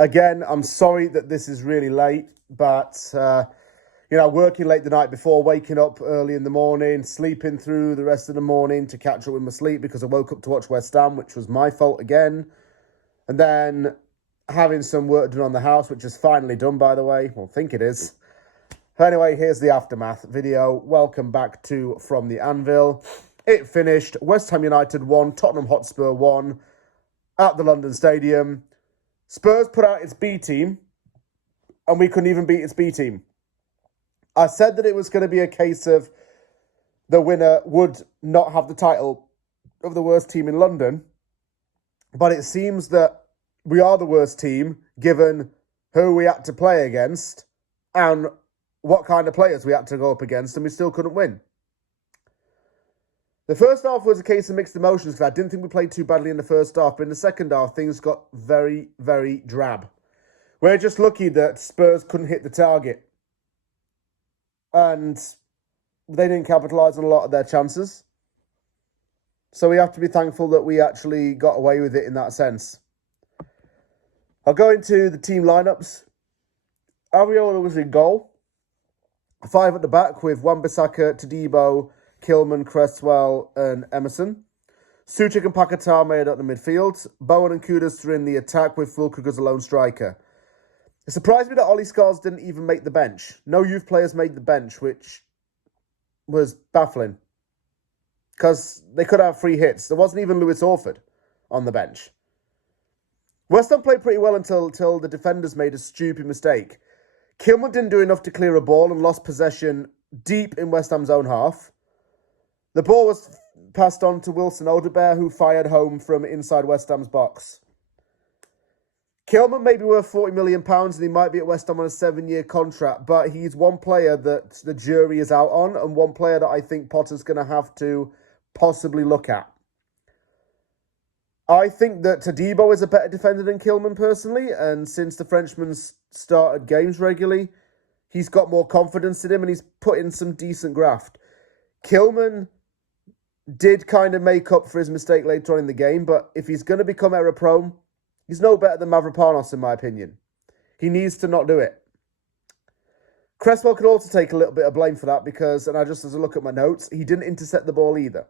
Again, I'm sorry that this is really late, but, working late the night before, waking up early in the morning, sleeping through the rest of the morning to catch up with my sleep because I woke up to watch West Ham, which was my fault again. And then having some work done on the house, which is finally done, by the way. Well, I think it is. Anyway, here's the aftermath video. Welcome back to From the Anvil. It finished West Ham United 1, Tottenham Hotspur 1 at the London Stadium. Spurs put out its B team, and we couldn't even beat its B team. I said that it was going to be a case of the winner would not have the title of the worst team in London, but it seems that we are the worst team given who we had to play against and what kind of players we had to go up against, and we still couldn't win. The first half was a case of mixed emotions because I didn't think we played too badly in the first half, but in the second half, things got very, very drab. We're just lucky that Spurs couldn't hit the target. And they didn't capitalise on a lot of their chances. So we have to be thankful that we actually got away with it in that sense. I'll go into the team lineups. Ariola was in goal. 5 at the back with Wan-Bissaka, Todibo, Kilman, Cresswell and Emerson. Souček and Paquetá made up the midfield. Bowen and Kudus were in the attack with Füllkrug as a lone striker. It surprised me that Ollie Scars didn't even make the bench. No youth players made the bench, which was baffling. Because they could have free hits. There wasn't even Lewis Orford on the bench. West Ham played pretty well until the defenders made a stupid mistake. Kilman didn't do enough to clear a ball and lost possession deep in West Ham's own half. The ball was passed on to Wilson Odobert, who fired home from inside West Ham's box. Kilman may be worth £40 million and he might be at West Ham on a 7-year contract, but he's one player that the jury is out on and one player that I think Potter's going to have to possibly look at. I think that Todibo is a better defender than Kilman personally, and since the Frenchman's started games regularly, he's got more confidence in him and he's put in some decent graft. Kilman did kind of make up for his mistake later on in the game, but if he's going to become error-prone, he's no better than Mavropanos, in my opinion. He needs to not do it. Cresswell could also take a little bit of blame for that because, and I just as a look at my notes, he didn't intercept the ball either.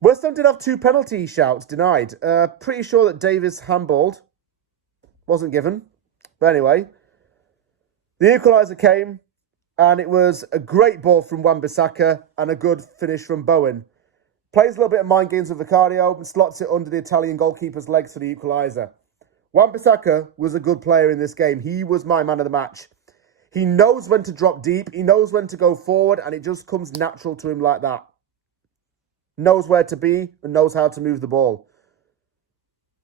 West Ham did have 2 penalty shouts denied. Pretty sure that Davis handballed. Wasn't given. But anyway, the equaliser came, and it was a great ball from Wan-Bissaka and a good finish from Bowen. Plays a little bit of mind games with Vicario and slots it under the Italian goalkeeper's legs for the equaliser. Wan-Bissaka was a good player in this game. He was my man of the match. He knows when to drop deep. He knows when to go forward, and it just comes natural to him like that. Knows where to be and knows how to move the ball.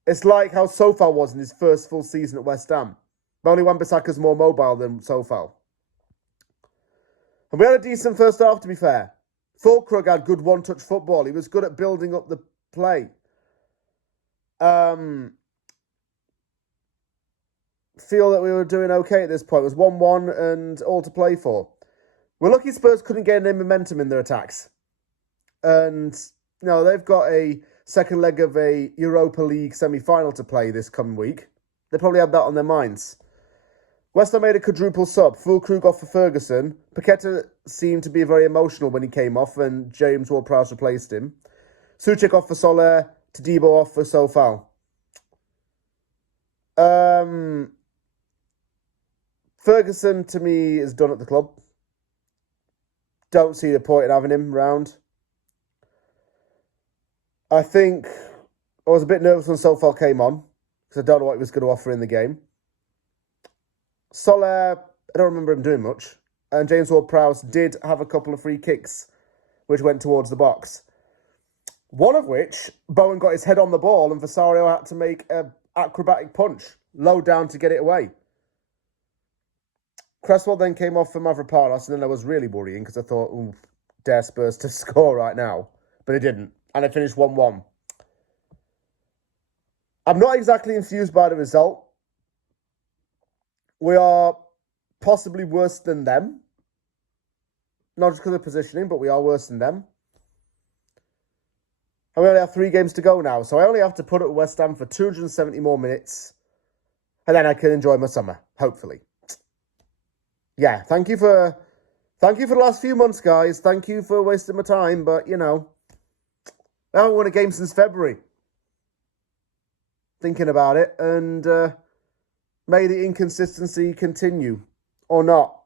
It's like how Sofal was in his first full season at West Ham. But only Wan-Bissaka's more mobile than Sofal. And we had a decent first half, to be fair. Füllkrug had good one-touch football. He was good at building up the play. Feel that we were doing okay at this point. It was 1-1 and all to play for. We're lucky Spurs couldn't gain any momentum in their attacks. And, they've got a second leg of a Europa League semi-final to play this coming week. They probably had that on their minds. West Ham made a quadruple sub. Füllkrug off for Ferguson. Paquetá seemed to be very emotional when he came off and James Ward-Prowse replaced him. Souček off for Soler. Todibo off for Sofal. Ferguson, to me, is done at the club. Don't see the point in having him round. I think I was a bit nervous when Sofal came on because I don't know what he was going to offer in the game. Soler, I don't remember him doing much. And James Ward-Prowse did have a couple of free kicks which went towards the box. One of which, Bowen got his head on the ball and Vicario had to make an acrobatic punch, low down to get it away. Cresswell then came off for Mavropanos, and then I was really worrying because I thought, dare Spurs to score right now. But it didn't. And it finished 1-1. I'm not exactly enthused by the result. We are possibly worse than them. Not just because of positioning, but we are worse than them. And we only have 3 games to go now. So I only have to put it at West Ham for 270 more minutes and then I can enjoy my summer, hopefully. Yeah, thank you for the last few months, guys. Thank you for wasting my time, but, I haven't won a game since February. Thinking about it, and may the inconsistency continue, or not.